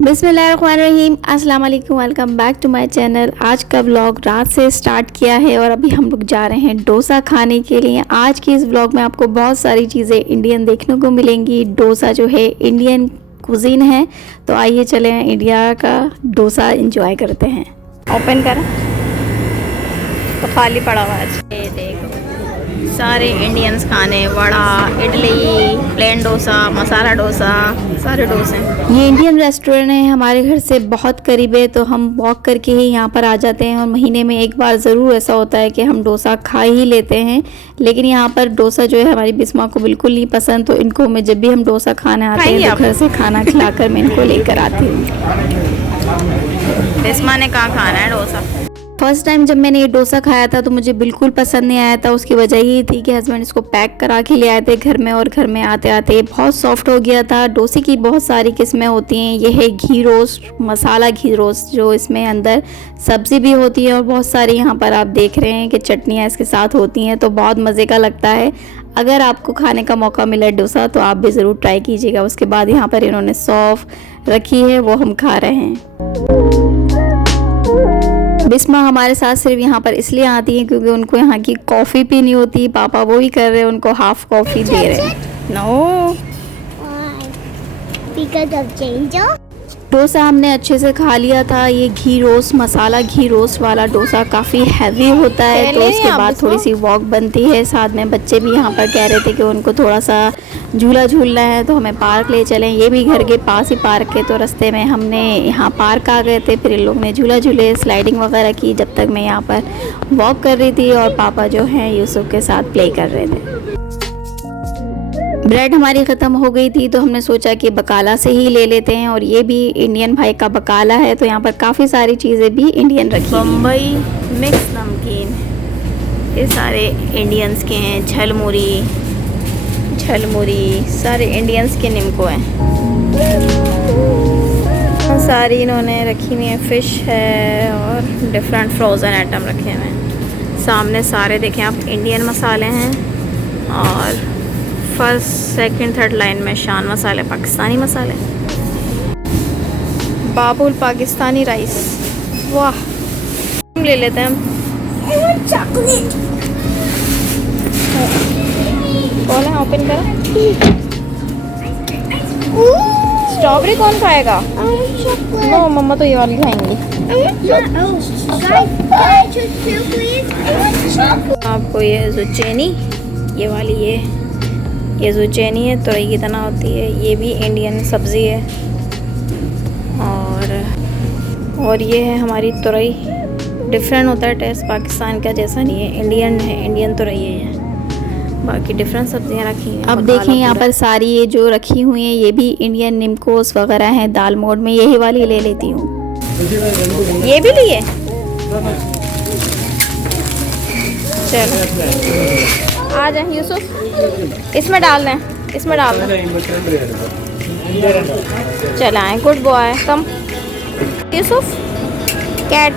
बिस्मिल्लाहिर्रहमानिर्रहीम, अस्सलाम वालेकुम, welcome back to my channel. आज का व्लॉग रात से स्टार्ट किया है और अभी हम लोग जा रहे हैं डोसा खाने के लिए। आज के इस व्लॉग में आपको बहुत सारी चीज़ें इंडियन देखने को मिलेंगी। डोसा जो है इंडियन कुजीन है, तो आइए चले इंडिया का डोसा एंजॉय करते हैं। ओपन कर तो खाली पड़ा हुआ है। ये देखो सारे इंडियंस खाने, वड़ा, इडली, प्लेन डोसा, मसाला डोसा, सारे डोसे। ये इंडियन रेस्टोरेंट है, हमारे घर से बहुत करीब है, तो हम वॉक करके ही यहाँ पर आ जाते हैं। और महीने में एक बार ज़रूर ऐसा होता है कि हम डोसा खा ही लेते हैं। लेकिन यहाँ पर डोसा जो है हमारी बिस्मा को बिल्कुल नहीं पसंद, तो इनको मैं जब भी हम डोसा खाने आते हैं तो घर से खाना खिलाकर मैं इनको लेकर आती हूँ। बिस्मा ने कहाँ खाना है डोसा? फर्स्ट टाइम जब मैंने ये डोसा खाया था तो मुझे बिल्कुल पसंद नहीं आया था। उसकी वजह ये थी कि हस्बैंड इसको पैक करा के ले आए थे घर में, और घर में आते आते बहुत सॉफ्ट हो गया था। डोसे की बहुत सारी किस्में होती हैं। ये है घी रोस्ट, मसाला घी रोस्ट, जो इसमें अंदर सब्ज़ी भी होती है और बहुत सारी यहाँ पर आप देख रहे हैं कि चटनियाँ इसके साथ होती हैं, तो बहुत मज़े का लगता है। अगर आपको खाने का मौका मिला डोसा तो आप भी ज़रूर ट्राई कीजिएगा। उसके बाद यहाँ पर इन्होंने सौंफ रखी है, वो हम खा रहे हैं। बिस्मा हमारे साथ सिर्फ यहाँ पर इसलिए आती है क्योंकि उनको यहाँ की कॉफ़ी पीनी होती है। पापा वो ही कर रहे हैं, उनको हाफ कॉफ़ी दे रहे हैं। नो, डोसा हमने अच्छे से खा लिया था। ये घी रोस्ट, मसाला घी रोस्ट वाला डोसा काफ़ी हैवी होता है, तो उसके बाद थोड़ी सी वॉक बनती है। साथ में बच्चे भी यहाँ पर कह रहे थे कि उनको थोड़ा सा झूला झूलना है, तो हमें पार्क ले चलें। ये भी घर के पास ही पार्क है, तो रास्ते में हमने यहाँ पार्क आ गए थे। फिर इन लोग ने झूला झूले, स्लाइडिंग वगैरह की, जब तक मैं यहाँ पर वॉक कर रही थी और पापा जो हैं यूसुफ के साथ प्ले कर रहे थे। ब्रेड हमारी ख़त्म हो गई थी, तो हमने सोचा कि बकाला से ही ले लेते हैं। और ये भी इंडियन भाई का बकाला है, तो यहाँ पर काफ़ी सारी चीज़ें भी इंडियन रखी। बम्बई मिक्स नमकीन, ये सारे इंडियंस के हैं। झलमुरी, झलमुरी सारे इंडियंस के निम्को हैं। सारी इन्होंने रखी हुई है। फ़िश है और डिफरेंट फ्रोज़न आइटम रखे हुए हैं। सामने सारे देखें आप इंडियन मसाले हैं, और फर्स्ट सेकंड थर्ड लाइन में शान मसाले, पाकिस्तानी मसाले। बाबुल पाकिस्तानी राइस, वाह। ले लेते हैं हम चॉकलेट। कौन है, ओपन करो। स्ट्रॉबेरी कौन खाएगा? नो, मम्मा तो ये वाली खाएंगी। आपको ये जुचेनी, ये वाली ये जुचेनी है, तुरई की तरह होती है। ये भी इंडियन सब्ज़ी है। और ये है हमारी तुरई। डिफरेंट होता है टेस्ट, पाकिस्तान का जैसा नहीं है। इंडियन है, इंडियन तुरई है। बाकी डिफरेंट सब्जियां रखी हैं। अब देखें यहाँ पर सारी ये जो रखी हुई हैं, ये भी इंडियन निमकोस वगैरह हैं दाल मोड में। यही वाली ले लेती हूँ। ये भी लिए, चलो आ जाए यूसुफ, इसमें डाल दें, इसमें डाल दें। चल आए, गुड बॉय। कम यूसुफ, कैट।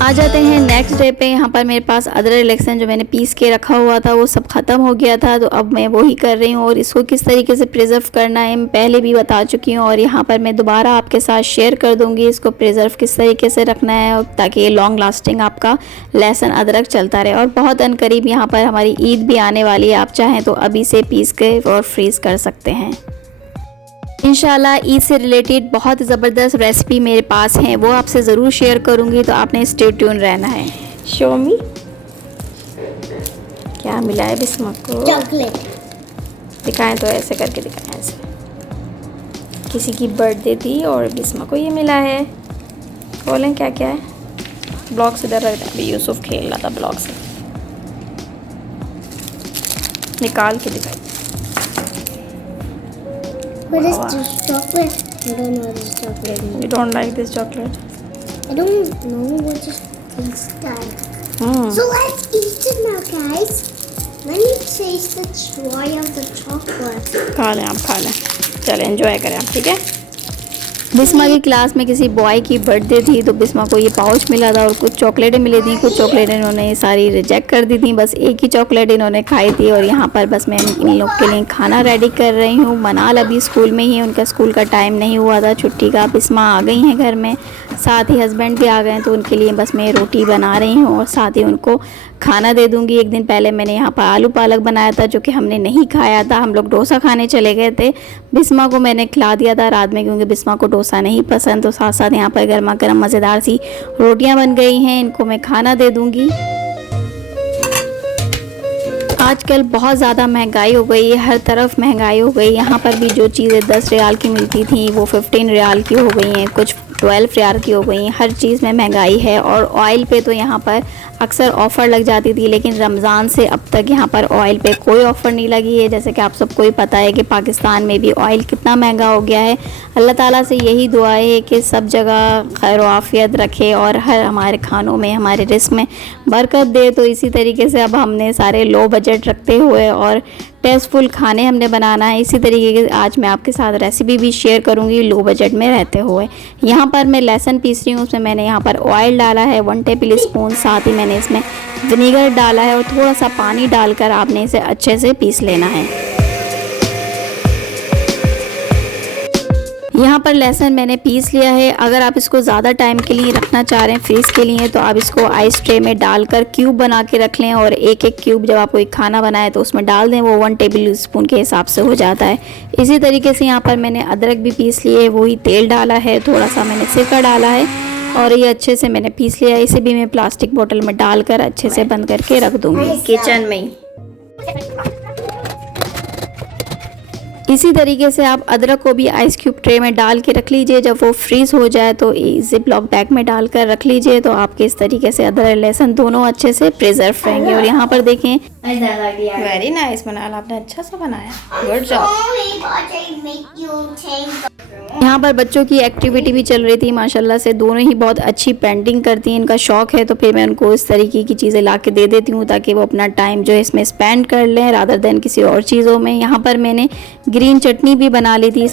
आ जाते हैं नेक्स्ट डे पे। यहाँ पर मेरे पास अदरक लहसुन जो मैंने पीस के रखा हुआ था वो सब ख़त्म हो गया था, तो अब मैं वही कर रही हूँ। और इसको किस तरीके से प्रिजर्व करना है मैं पहले भी बता चुकी हूँ, और यहाँ पर मैं दोबारा आपके साथ शेयर कर दूँगी इसको प्रिजर्व किस तरीके से रखना है, ताकि ये लॉन्ग लास्टिंग आपका लहसुन अदरक चलता रहे। और बहुत अनकरीब यहाँ पर हमारी ईद भी आने वाली है, आप चाहें तो अभी से पीस के और फ्रीज़ कर सकते हैं। इंशाल्लाह ईद से रिलेटेड बहुत ज़बरदस्त रेसिपी मेरे पास हैं, वो आपसे ज़रूर शेयर करूँगी, तो आपने स्टे ट्यून रहना है। शो मी क्या मिला है बिस्मा को? चॉकलेट। दिखाएं तो ऐसे करके दिखाएं, ऐसे। किसी की बर्थडे थी और बिस्मा को ये मिला है। बोलें क्या क्या है? ब्लॉक्स इधर रख दें, अभी यूसुफ खेल रहा था ब्लॉक से, निकाल के दिखाई। What is this chocolate? I don't know this chocolate. You don't like this chocolate? I don't know what this tastes like. So let's eat it now, guys. Let me taste the joy of the chocolate. खा लें आप, खा लें, चलें enjoy करें आप, ठीक है। बिस्मा की क्लास में किसी बॉय की बर्थडे थी तो बिस्मा को ये पाउच मिला था और कुछ चॉकलेटें मिली थी। कुछ चॉकलेट इन्होंने सारी रिजेक्ट कर दी थी, बस एक ही चॉकलेट इन्होंने खाई थी। और यहाँ पर बस मैं इन लोग के लिए खाना रेडी कर रही हूँ। मनाल अभी स्कूल में ही, उनका स्कूल का टाइम नहीं हुआ था छुट्टी का। बिस्मा आ गई हैं घर में, साथ ही हस्बैंड भी आ गए हैं, तो उनके लिए बस मैं रोटी बना रही हूँ और साथ ही उनको खाना दे दूँगी। एक दिन पहले मैंने यहाँ पर आलू पालक बनाया था जो कि हमने नहीं खाया था। हम लोग डोसा खाने चले गए थे, बिस्मा को मैंने खिला दिया था रात में क्योंकि बिस्मा को डोसा नहीं पसंद। तो साथ साथ यहाँ पर गर्मा गर्म मज़ेदार सी रोटियाँ बन गई हैं, इनको मैं खाना दे दूँगी। आजकल बहुत ज़्यादा महंगाई हो गई है, हर तरफ महंगाई हो गई। यहाँ पर भी जो चीज़ें 10 रियाल की मिलती थी वो 15 रियाल की हो गई हैं, कुछ 12 रियाल की हो गई हैं। हर चीज़ में महंगाई है। और ऑयल पे तो यहाँ पर अक्सर ऑफ़र लग जाती थी, लेकिन रमज़ान से अब तक यहाँ पर ऑयल पे कोई ऑफ़र नहीं लगी है। जैसे कि आप सबको ही पता है कि पाकिस्तान में भी ऑयल कितना महंगा हो गया है। अल्लाह ताला से यही दुआ है कि सब जगह खैर आफ़ियत रखे और हर हमारे खानों में, हमारे रिस्क में बरकत दे। तो इसी तरीके से अब हमने सारे लो बजट रखते हुए और टेस्टफुल खाने हमने बनाना है। इसी तरीके के आज मैं आपके साथ रेसिपी भी शेयर करूंगी लो बजट में रहते हुए। यहाँ पर मैं लहसुन पीस रही हूँ, उसमें मैंने यहाँ पर ऑयल डाला है 1 टेबल स्पून, साथ ही मैंने इसमें विनेगर डाला है और थोड़ा सा पानी डालकर आपने इसे अच्छे से पीस लेना है। यहाँ पर लहसुन मैंने पीस लिया है। अगर आप इसको ज़्यादा टाइम के लिए रखना चाह रहे हैं फ्रीज़ के लिए तो आप इसको आइस ट्रे में डालकर क्यूब बना के रख लें और एक एक क्यूब जब आप कोई खाना बनाए तो उसमें डाल दें, वो 1 टेबल स्पून के हिसाब से हो जाता है। इसी तरीके से यहाँ पर मैंने अदरक भी पीस लिए है, वही तेल डाला है, थोड़ा सा मैंने सिरका डाला है और ये अच्छे से मैंने पीस लिया है। इसे भी मैं प्लास्टिक बोतल में डालकर अच्छे से बंद करके रख दूँगी किचन में ही। इसी तरीके से आप अदरक को भी आइस क्यूब ट्रे में डाल के रख लीजिए। जब वो फ्रीज़ हो जाए तो जिप लॉक बैग में डालकर रख लीजिए, तो आपके इस तरीके से अदरक लहसुन दोनों अच्छे से प्रिजर्व रहेंगे। और यहाँ पर देखें, वेरी नाइस मनाल, आपने अच्छा सा बनाया, गुड जॉब। यहाँ पर बच्चों की एक्टिविटी भी चल रही थी माशाल्लाह से, दोनों ही बहुत अच्छी पेंटिंग करती हैं, इनका शौक़ है। तो फिर मैं उनको इस तरीके की चीज़ें ला के दे देती हूँ ताकि वो अपना टाइम जो है इसमें स्पेंड कर लें रादर देन किसी और चीज़ों में। यहाँ पर मैंने ग्रीन चटनी भी बना ली थी।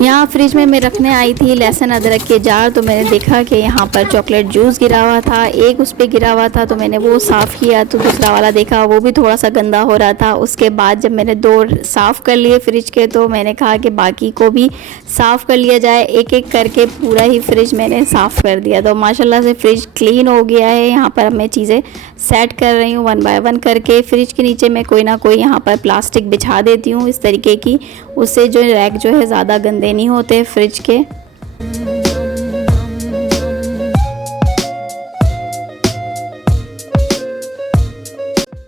यहाँ फ्रिज में मैं रखने आई थी लहसुन अदरक के जार, तो मैंने देखा कि यहाँ पर चॉकलेट जूस गिरा हुआ था, एक उस पर गिरा हुआ था, तो मैंने वो साफ़ किया। तो दूसरा वाला देखा वो भी थोड़ा सा गंदा हो रहा था। उसके बाद जब मैंने 2 साफ़ कर लिए फ्रिज के, तो मैंने कहा कि बाकी को भी साफ़ कर लिया जाए। एक एक करके पूरा ही फ्रिज मैंने साफ़ कर दिया, तो माशाल्लाह से फ्रिज क्लीन हो गया है। यहाँ पर अब मैं चीज़ें सेट कर रही हूँ 1 बाय 1 करके। फ्रिज के नीचे मैं कोई ना कोई यहाँ पर प्लास्टिक बिछा देती हूँ इस तरीके की, उससे जो रैक जो है ज़्यादा गंदे नहीं होते फ्रिज के।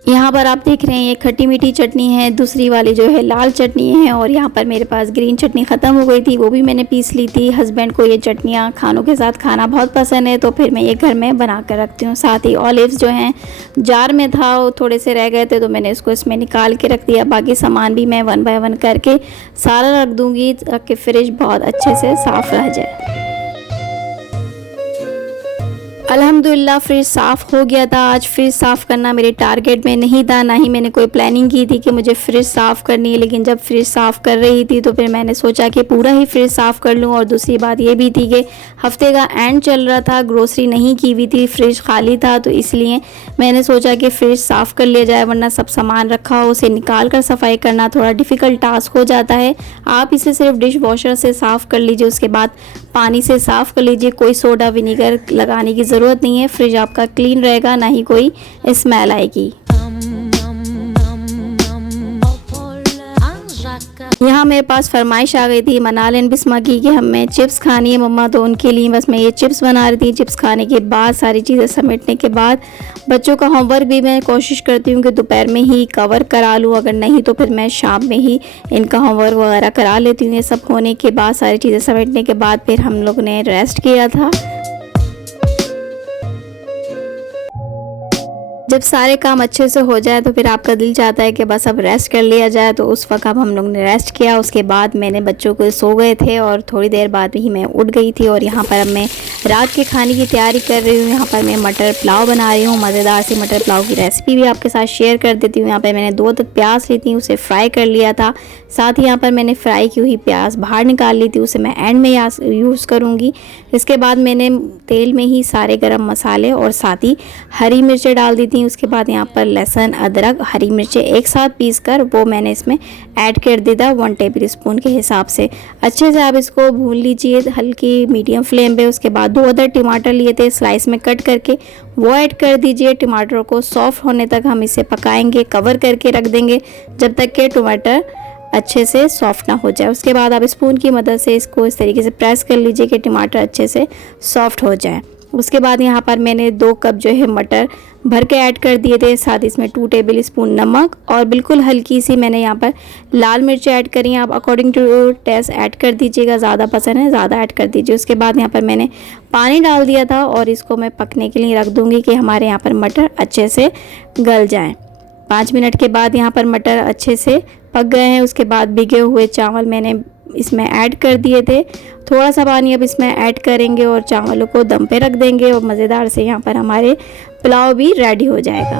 यहाँ पर आप देख रहे हैं ये खट्टी मीठी चटनी है, दूसरी वाली जो है लाल चटनी है। और यहाँ पर मेरे पास ग्रीन चटनी ख़त्म हो गई थी, वो भी मैंने पीस ली थी। हस्बैंड को ये चटनियाँ खानों के साथ खाना बहुत पसंद है, तो फिर मैं ये घर में बना कर रखती हूँ। साथ ही ऑलिव्स जो हैं जार में था, वो थोड़े से रह गए थे, तो मैंने इसको इसमें निकाल के रख दिया। बाकी सामान भी मैं 1 बाय 1 करके सारा रख दूँगी ताकि फ्रिज बहुत अच्छे से साफ़ रह जाए। अल्हम्दुलिल्लाह फ्रिज साफ़ हो गया था। आज फ्रिज साफ़ करना मेरे टारगेट में नहीं था, ना ही मैंने कोई प्लानिंग की थी कि मुझे फ्रिज साफ़ करनी है। लेकिन जब फ्रिज साफ़ कर रही थी तो फिर मैंने सोचा कि पूरा ही फ्रिज साफ़ कर लूँ। और दूसरी बात ये भी थी कि हफ्ते का एंड चल रहा था, ग्रोसरी नहीं की हुई थी, फ्रिज खाली था, तो इसलिए मैंने सोचा कि फ्रिज साफ़ कर लिया जाए, वरना सब सामान रखा हो उसे निकाल कर सफाई करना थोड़ा डिफ़िकल्ट टास्क हो जाता है। आप इसे सिर्फ डिश वॉशर से साफ़ कर लीजिए, उसके बाद पानी से साफ़ कर लीजिए, कोई सोडा विनीगर लगाने की ज़रूरत नहीं है। फ्रिज आपका क्लीन रहेगा, ना ही कोई स्मेल आएगी। यहाँ मेरे पास फरमाइश आ गई थी मनाल एंड बिस्मा की कि हमें चिप्स खानी है मम्मा, तो उनके लिए बस मैं ये चिप्स बना रही थी। चिप्स खाने के बाद सारी चीज़ें समेटने के बाद बच्चों का होमवर्क भी मैं कोशिश करती हूँ कि दोपहर में ही कवर करा लूँ, अगर नहीं तो फिर मैं शाम में ही इनका होमवर्क वगैरह करा लेती हूँ। ये सब होने के बाद, सारी चीज़ें समेटने के बाद फिर हम लोग ने रेस्ट किया था। जब सारे काम अच्छे से हो जाए तो फिर आपका दिल चाहता है कि बस अब रेस्ट कर लिया जाए, तो उस वक्त अब हम लोग ने रेस्ट किया। उसके बाद मैंने बच्चों को सो गए थे और थोड़ी देर बाद ही मैं उठ गई थी और यहाँ पर अब मैं रात के खाने की तैयारी कर रही हूँ। यहाँ पर मैं मटर पुलाव बना रही हूँ। मज़ेदार सी मटर पुलाव की रेसिपी भी आपके साथ शेयर कर देती हूँ। यहाँ पर मैंने 2 तक प्याज ली थी, उसे फ्राई कर लिया था। साथ ही यहाँ पर मैंने फ्राई की हुई प्याज बाहर निकाल ली थी, उसे मैं एंड में यूज़ करूँगी। इसके बाद मैंने तेल में ही सारे गरम मसाले और साथ ही हरी मिर्चें डाल दी थी। उसके बाद यहाँ पर लहसुन, अदरक, हरी मिर्चें एक साथ पीस कर वो मैंने इसमें ऐड कर दिया था 1 टेबल स्पून के हिसाब से। अच्छे से आप इसको भून लीजिए हल्की मीडियम फ्लेम पे। उसके बाद 2 अदर टमाटर लिए थे स्लाइस में कट करके, वो ऐड कर दीजिए। टमाटरों को सॉफ्ट होने तक हम इसे पकाएंगे, कवर करके रख देंगे जब तक कि टमाटर अच्छे से सॉफ्ट ना हो जाए। उसके बाद आप स्पून की मदद से इसको इस तरीके से प्रेस कर लीजिए कि टमाटर अच्छे से सॉफ्ट हो जाए। उसके बाद यहाँ पर मैंने 2 कप जो है मटर भर के ऐड कर दिए थे। साथ इसमें 2 टेबल स्पून नमक और बिल्कुल हल्की सी मैंने यहाँ पर लाल मिर्च ऐड करी। आप अकॉर्डिंग टू टेस्ट ऐड कर दीजिएगा, ज़्यादा पसंद है ज़्यादा ऐड कर दीजिए। उसके बाद यहाँ पर मैंने पानी डाल दिया था और इसको मैं पकने के लिए रख दूँगी कि हमारे यहाँ पर मटर अच्छे से गल जाएँ। 5 मिनट के बाद यहाँ पर मटर अच्छे से पक गए हैं। उसके बाद भिगे हुए चावल मैंने इसमें ऐड कर दिए थे। थोड़ा सा पानी अब इसमें ऐड करेंगे और चावलों को दम पे रख देंगे और मज़ेदार से यहाँ पर हमारे पुलाव भी रेडी हो जाएगा।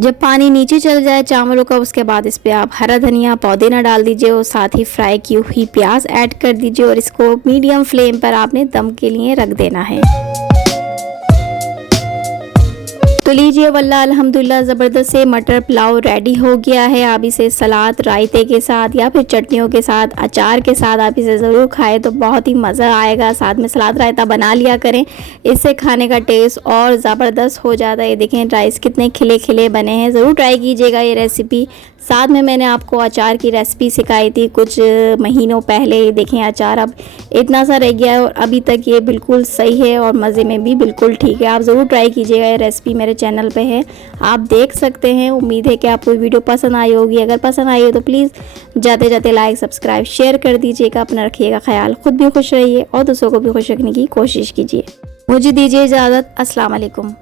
जब पानी नीचे चल जाए चावलों का, उसके बाद इस पर आप हरा धनिया, पुदीना डाल दीजिए और साथ ही फ्राई की हुई प्याज ऐड कर दीजिए और इसको मीडियम फ्लेम पर आपने दम के लिए रख देना है। तो लीजिए वल्लाह अल्हम्दुलिल्लाह ज़बरदस्त से मटर पुलाव रेडी हो गया है। आप इसे सलाद, रायते के साथ या फिर चटनियों के साथ, अचार के साथ आप इसे ज़रूर खाएं तो बहुत ही मज़ा आएगा। साथ में सलाद रायता बना लिया करें, इससे खाने का टेस्ट और ज़बरदस्त हो जाता है। ये देखें राइस कितने खिले खिले बने हैं, ज़रूर ट्राई कीजिएगा ये रेसिपी। साथ में मैंने आपको अचार की रेसिपी सिखाई थी कुछ महीनों पहले। ये देखें अचार अब इतना सा रह गया है और अभी तक ये बिल्कुल सही है और मज़े में भी बिल्कुल ठीक है। आप ज़रूर ट्राई कीजिएगा, ये रेसिपी मेरे चैनल पे है, आप देख सकते हैं। उम्मीद है कि आपको वीडियो पसंद आई होगी। अगर पसंद आई हो तो प्लीज़ जाते जाते लाइक, सब्सक्राइब, शेयर कर दीजिएगा। अपना रखिएगा ख्याल, खुद भी खुश रहिए और दूसरों को भी खुश रखने की कोशिश कीजिए। मुझे दीजिए इजाज़त। अस्सलाम वालेकुम।